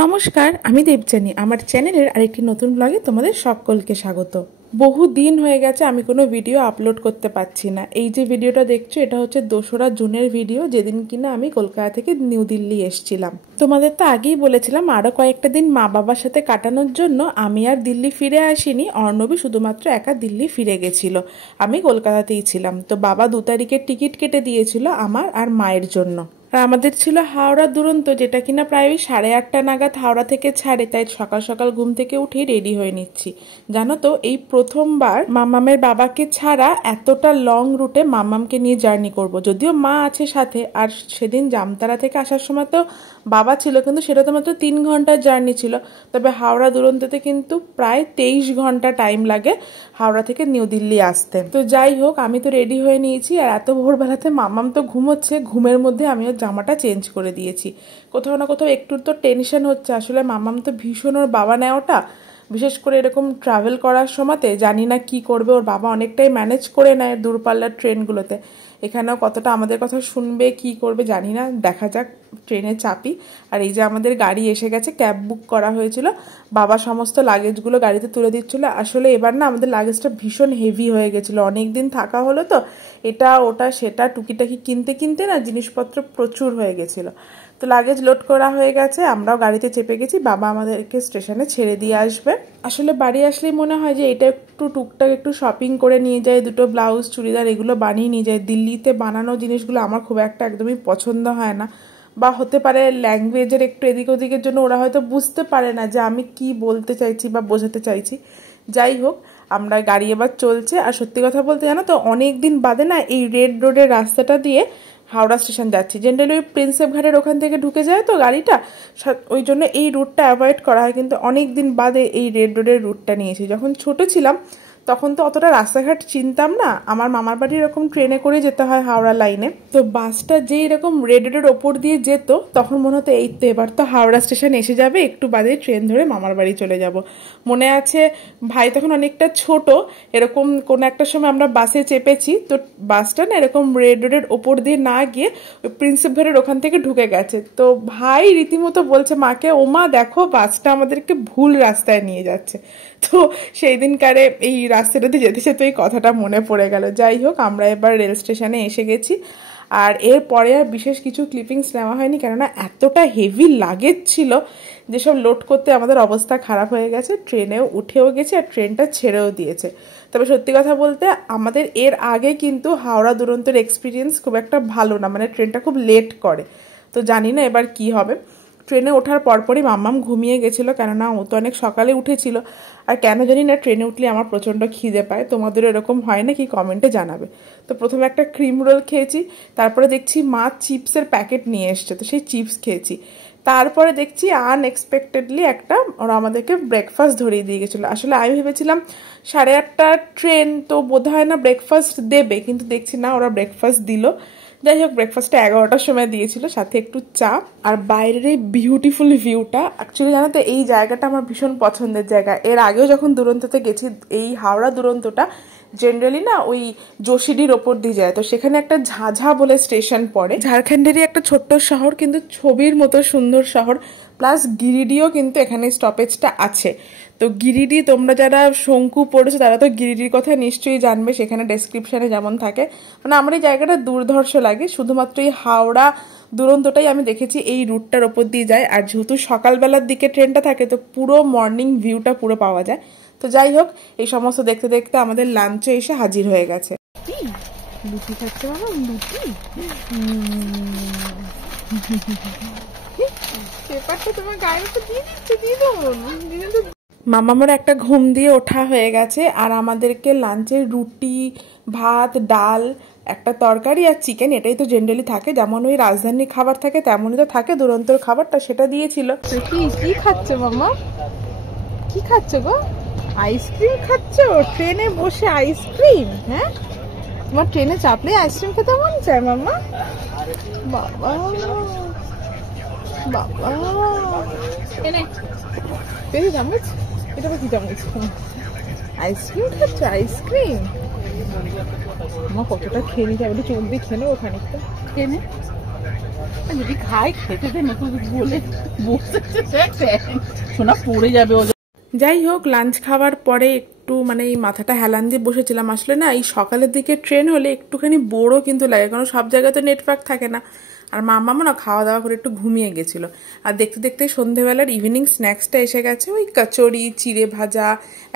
নমস্কার, আমি দেবযানী। আমার চ্যানেলের আরেকটি নতুন ব্লগে তোমাদের সকলকে স্বাগত। বহু দিন হয়ে গেছে আমি কোনো ভিডিও আপলোড করতে পারছি না। এই যে ভিডিওটা দেখছো, এটা হচ্ছে 2রা জুনের ভিডিও, যেদিন কিনা আমি কলকাতা থেকে নিউ দিল্লি এসেছিলাম। তোমাদের তো আগেই বলেছিলাম আরও কয়েকটা দিন মা বাবার সাথে কাটানোর জন্য আমি আর দিল্লি ফিরে আসিনি। অর্ণবী শুধুমাত্র একা দিল্লি ফিরে গেছিল, আমি কলকাতাতেই ছিলাম। তো বাবা 2 তারিখের টিকিট কেটে দিয়েছিল আমার আর মায়ের জন্য। আর আমাদের ছিল হাওড়া দুরন্ত, যেটা কিনা প্রায় ওই 8:30 নাগাদ হাওড়া থেকে ছাড়ে। তাই সকাল সকাল ঘুম থেকে উঠেই রেডি হয়ে নিচ্ছি। জানো তো, এই প্রথমবার মামামের বাবাকে ছাড়া এতটা লং রুটে মামামকে নিয়ে জার্নি করব। যদিও মা আছে সাথে, আর সেদিন জামতারা থেকে আসার সময় তো বাবা ছিল, কিন্তু সেটা তো মাত্র 3 ঘন্টার জার্নি ছিল। তবে হাওড়া দুরন্ততে কিন্তু প্রায় 23 ঘন্টা টাইম লাগে হাওড়া থেকে নিউ দিল্লি আসতে। তো যাই হোক, আমি তো রেডি হয়ে নিয়েছি। আর এত ভোরবেলাতে মামাম তো ঘুমোচ্ছে, ঘুমের মধ্যে আমিও জামাটা চেঞ্জ করে দিয়েছি। কোথাও না কোথাও একটু তো টেনশন হচ্ছে। আসলে মামাম তো ভীষণ ওর বাবা নেওয়াটা, বিশেষ করে এরকম ট্রাভেল করার সময়তে জানি না কি করবে। ওর বাবা অনেকটাই ম্যানেজ করে নেয় দূরপাল্লার ট্রেনগুলোতে। এখানেও কতটা আমাদের কথা শুনবে, কি করবে জানি না, দেখা যাক। ট্রেনে চাপি। আর এই যে আমাদের গাড়ি এসে গেছে, ক্যাব বুক করা হয়েছিল। বাবা সমস্ত লাগেজগুলো গাড়িতে তুলে দিচ্ছিল। আসলে এবার না আমাদের লাগেজটা ভীষণ হেভি হয়ে গেছিলো, অনেক দিন থাকা হলো তো, এটা ওটা সেটা টুকিটাকি কিনতে কিনতে না জিনিসপত্র প্রচুর হয়ে গেছিলো। তো লাগেজ লোড করা হয়ে গেছে, আমরাও গাড়িতে চেপে গেছি। বাবা আমাদেরকে স্টেশনে ছেড়ে দিয়ে আসবে। আসলে বাড়ি আসলেই মনে হয় যে এটা একটু টুকটাক একটু শপিং করে নিয়ে যায়, 2টো ব্লাউজ চুড়িদার এগুলো বানিয়ে নিয়ে যায়। দিল্লিতে বানানো জিনিসগুলো আমার খুব একটা একদমই পছন্দ হয় না, বা হতে পারে ল্যাঙ্গুয়েজের একটু এদিক ওদিকের জন্য ওরা হয়তো বুঝতে পারে না যে আমি কি বলতে চাইছি বা বোঝাতে চাইছি। যাই হোক, আমরা গাড়ি এবার চলছে। আর সত্যি কথা বলতে জানো তো, অনেক দিন বাদে না এই রেড রোডের রাস্তাটা দিয়ে হাওড়া স্টেশন যাচ্ছি। জেনারেলি ওই প্রিন্সেপ ঘাটের ওখান থেকে ঢুকে যায় তো গাড়িটা, ওই জন্য এই রুটটা অ্যাভয়েড করা হয়। কিন্তু অনেক দিন বাদে এই রেড রোডের রুটটা নিয়েছি। যখন ছোট ছিলাম তখন তো অতটা রাস্তাঘাট চিনতাম না। আমার মামার বাড়ি এরকম ট্রেনে করে যেতে হয় হাওড়া লাইনে। তো বাসটা যে এরকম রেড রোডের ওপর দিয়ে যেত, তখন মনে হতো এই তো এবার তো হাওড়া স্টেশন এসে যাবে, একটু বাদে ট্রেন ধরে মামার বাড়ি চলে যাব। মনে আছে, ভাই তখন অনেকটা ছোট, এরকম কোনো একটা সময় আমরা বাসে চেপেছি। তো বাসটা না এরকম রেড রোডের ওপর দিয়ে না গিয়ে ওই প্রিন্সেপ ঘাটের ওখান থেকে ঢুকে গেছে। তো ভাই রীতিমতো বলছে মাকে, ও মা দেখো বাসটা আমাদেরকে ভুল রাস্তায় নিয়ে যাচ্ছে। তো সেই দিনকারে এই রাস্তাটাতে যেতে যেতে এই কথাটা মনে পড়ে গেল। যাই হোক, আমরা এবার রেল স্টেশনে এসে গেছি। আর এরপরে আর বিশেষ কিছু ক্লিপিংস নেওয়া হয়নি, কেননা এতটা হেভি লাগেজ ছিল যেসব লোড করতে আমাদের অবস্থা খারাপ হয়ে গেছে। ট্রেনেও উঠেও গেছে আর ট্রেনটা ছেড়েও দিয়েছে। তবে সত্যি কথা বলতে আমাদের এর আগে কিন্তু হাওড়া দুরন্তর এক্সপিরিয়েন্স খুব একটা ভালো না, মানে ট্রেনটা খুব লেট করে। তো জানি না এবার কি হবে। ট্রেনে ওঠার পরপরই মাম্মাম ঘুমিয়ে গেছিলো, কেননা ও তো অনেক সকালে উঠেছিল। আর কেন জানি না ট্রেনে উঠলে আমার প্রচণ্ড খিদে পায়। তোমাদেরও এরকম হয় না কি, কমেন্টে জানাবে। তো প্রথমে একটা ক্রিম রোল খেয়েছি, তারপরে দেখছি মা চিপসের প্যাকেট নিয়ে এসছে, তো সেই চিপস খেয়েছি। তারপরে দেখছি আনএক্সপেক্টেডলি ওরা আমাদেরকে ব্রেকফাস্ট ধরিয়ে দিয়ে গেছিলো। আসলে আমি ভেবেছিলাম 8:30 ট্রেন, তো বোধ হয় না ব্রেকফাস্ট দেবে, কিন্তু দেখছি না ওরা ব্রেকফাস্ট দিল। যাই হোক, ব্রেকফাস্টটা 11টার সময় দিয়েছিল, সাথে একটু চা। আর বাইরের এই বিউটিফুল ভিউটা, অ্যাকচুয়ালি জানো তো এই জায়গাটা আমার ভীষণ পছন্দের জায়গা। এর আগেও যখন দুরন্ততে গেছি, এই হাওড়া দুরন্তটা জেনারেলি না ওই যোশীডির ওপর দিয়ে যায়। তো সেখানে একটা ঝাঝা বলে স্টেশন পড়ে, ঝাড়খণ্ডেরই একটা ছোট্ট শহর, কিন্তু ছবির মতো সুন্দর শহর। প্লাস গিরিডিও কিন্তু এখানে স্টপেজটা আছে। তো গিরিডি, তোমরা যারা শঙ্কু পড়েছো তারা তো গিরিডির কথা নিশ্চয়ই জানবে, সেখানে ডেসক্রিপশানে যেমন থাকে। মানে আমার এই জায়গাটা দুর্ধর্ষ লাগে। শুধুমাত্র এই হাওড়া দুরন্তটাই আমি দেখেছি এই রুটটার ওপর দিয়ে যায়। আর যেহেতু সকালবেলার দিকে ট্রেনটা থাকে, তো পুরো মর্নিং ভিউটা পুরো পাওয়া যায়। তো যাই হোক, এই সমস্ত দেখতে দেখতে আমাদের লাঞ্চে এসে হাজির হয়ে গেছে। লুচি খাচ্ছে বাবা, লুচি। পেপারটা তোমার গায়ের উপর দিয়ে দিচ্ছে, দিয়ে দেবো। মামামার একটা ঘুম দিয়ে ওঠা হয়ে গেছে। আর আমাদেরকে লাঞ্চে রুটি, ভাত, ডাল, একটা তরকারি আর চিকেন, এটাই তো জেনারেলি থাকে। যেমন ওই রাজধানীর খাবার থাকে তেমনই তো থাকে দুরন্তর খাবারটা, সেটা দিয়েছিল। কি খাচ্ছ মামা, কি খাচ্ছ গো? আইসক্রিম খাচ্ছ ট্রেনে বসে? আইসক্রিম? হ্যাঁ, তোমার ট্রেনে চাপলে আইসক্রিম খেতে মন চায় মামা? বাবা বাবা, পেরে চামচ, এটা কি চামচ? আইসক্রিম খাচ্ছ? আইসক্রিম আমার কতটা খেয়ে নিতে হবে, চোখ দিয়ে খেয়ে নেবো খানিকটা। খেয়ে নে। যদি খাই খেতে দে না তো বলে বসেছে সোনা পড়ে যাবে। যাই হোক, লাঞ্চ খাওয়ার পরে একটু মানে এই মাথাটা হেলান দিয়ে বসেছিলাম। আসলে না এই সকালের দিকে ট্রেন হলে একটুখানি বোরও কিন্তু লাগে, কারণ সব জায়গায় তো নেটওয়ার্ক থাকে না। আর মামা না খাওয়া দাওয়া করে একটু ঘুমিয়ে গেছিলো। আর দেখতে দেখতে সন্ধেবেলার ইভিনিং স্ন্যাক্সটা এসে গেছে। ওই কচুরি, চিড়ে ভাজা,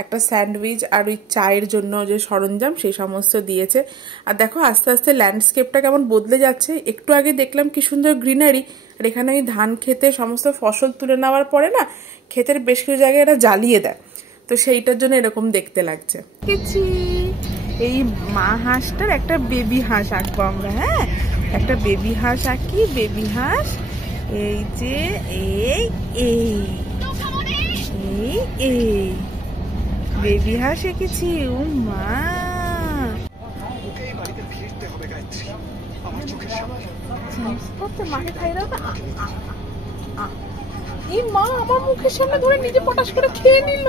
একটা স্যান্ডউইচ আর ওই চায়ের জন্য যে সরঞ্জাম সেই সমস্ত দিয়েছে। আর দেখো আস্তে আস্তে ল্যান্ডস্কেপটা কেমন বদলে যাচ্ছে। একটু আগে দেখলাম কি সুন্দর গ্রিনারি, আর এখানে ওই ধান খেতে সমস্ত ফসল তুলে নেওয়ার পরে না ক্ষেতের বেশ কিছু জায়গায় এরা জ্বালিয়ে দেয়, তো সেইটার জন্য এরকম দেখতে লাগছে। এই মা হাঁসটার একটা বেবি হাঁস আঁকবো আমরা। হ্যাঁ, একটা বেবি হাঁস আঁকি। বেবি হাঁস এই যে এই এই এই এই বেবি হাঁস এঁকেছি। ও মা, মাকে খাই দাও না। এই মা আমার মুখের সামনে ধরে নিজে পটাশ করে খেয়ে নিল।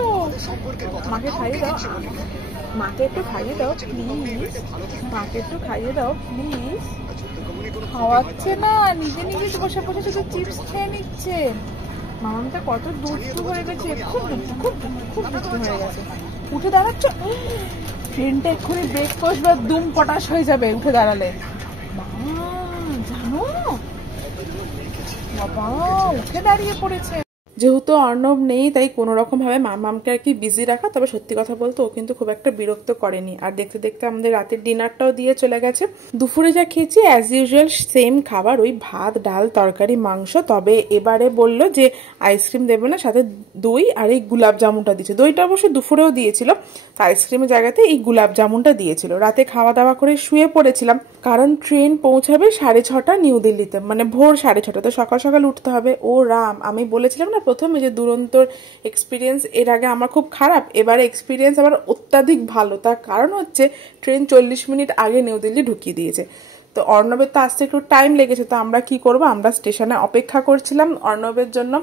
মাকে খাইয়ে দাও, মাকে একটু খাইয়ে দাও প্লিজ, মাকে একটু খাইয়ে দাও প্লিজ। খাওয়াচ্ছে না, নিজে নিজে বসে বসে শুধু চিপস খেয়ে নিচ্ছে। মামাটা কত দুষ্টু হয়ে গেছে, খুব দুষ্টু, খুব দুষ্টু, খুব দুষ্টু হয়ে গেছে। উঠে দাঁড়াচ্ছ, ট্রেনটা এক্ষুনি ব্রেক কষবে, দুম পটাশ হয়ে যাবে উঠে দাঁড়ালে। জানো বাবা উঠে দাঁড়িয়ে পড়েছে। যেহেতু অর্ণব নেই তাই কোনো রকম ভাবে মামামকে আর কি বিজি রাখা। তবে সত্যি কথা বলতে ও কিন্তু খুব একটা বিরক্ত করেনি। আর দেখতে দেখতে আমাদের রাতের ডিনারটাও দিয়ে চলে গেছে। দুপুরে যা খেয়েছি অ্যাজ ইউজুয়াল সেম খাবার, ওই ভাত, ডাল, তরকারি, মাংস। তবে এবারে বললো যে আইসক্রিম দেবে না, সাথে দই আর এই গুলাব জামুনটা দিয়েছে। দইটা অবশ্যই দুপুরেও দিয়েছিল, তো আইসক্রিমের জায়গাতে এই গুলাব জামুনটা দিয়েছিল। রাতে খাওয়া দাওয়া করে শুয়ে পড়েছিলাম, কারণ ট্রেন পৌঁছাবে 6:30 নিউ দিল্লিতে, মানে ভোর 6:30। তো সকাল সকাল উঠতে হবে। ও রাম, আমি বলেছিলাম না প্রথমে যে দুরন্তর এক্সপিরিয়েন্স এর আগে আমার খুব খারাপ, এবারে এক্সপিরিয়েন্স আবার অত্যাধিক ভালো। তার কারণ হচ্ছে ট্রেন 40 মিনিট আগে নিউ দিল্লি ঢুকিয়ে দিয়েছে। তো অর্ণবের তো আসতে একটু টাইম লেগেছে। তো আমরা কি করব, আমরা স্টেশনে অপেক্ষা করছিলাম। অর্ণবের জন্য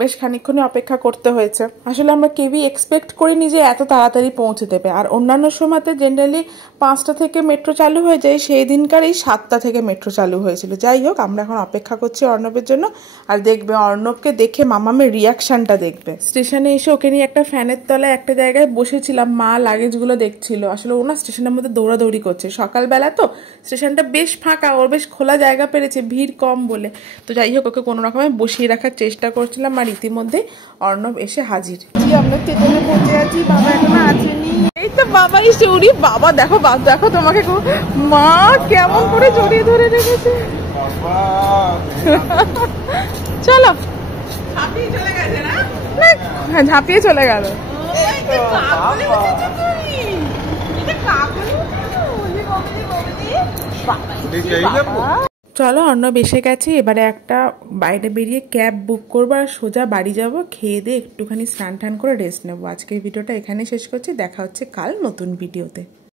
বেশ খানিকক্ষণই অপেক্ষা করতে হয়েছে। আসলে আমরা কেউই এক্সপেক্ট করিনি যে এত তাড়াতাড়ি পৌঁছে দেবে। আর অন্যান্য সময়তে জেনারেলি 5টা থেকে মেট্রো চালু হয়ে যায়, সেই দিনকার এই 7টা থেকে মেট্রো চালু হয়েছিল। যাই হোক, আমরা এখন অপেক্ষা করছি অর্ণবের জন্য। আর দেখবে অর্ণবকে দেখে মামামের রিয়াকশনটা দেখবে। স্টেশনে এসে ওকে নিয়ে একটা ফ্যানের তলায় একটা জায়গায় বসেছিলাম, মা লাগেজগুলো দেখছিল। আসলে ও না স্টেশনের মধ্যে দৌড়াদৌড়ি করছে, সকালবেলা তো স্টেশনটা বেশ ফাঁকা, ওর বেশ খোলা জায়গা পেরেছে ভিড় কম বলে। তো যাই হোক, ওকে কোনো রকমে বসিয়ে রাখার চেষ্টা করছিলাম। আর ইতিমধ্যে অর্ণব এসে হাজির। আমরা স্টেশনে পৌঁছে আছি, বাবা এখনো আসেনি। এই তো বাবা এসে, উড়ি বাবা, দেখো দেখো তোমাকে মা কেমন করে জড়িয়ে ধরে রেখেছে। চলো, ঝাঁপিয়ে চলে গেছে না? হ্যাঁ, ঝাঁপিয়ে চলে গেল। চলো, অর্ণব এসে গেছে। এবারে একটা বাইরে বেরিয়ে ক্যাব বুক করবো আর সোজা বাড়ি যাব। খেয়ে দিয়ে একটুখানি স্নান টান করে রেস্ট নেবো। আজকের ভিডিওটা এখানেই শেষ করছি। দেখা হচ্ছে কাল নতুন ভিডিওতে।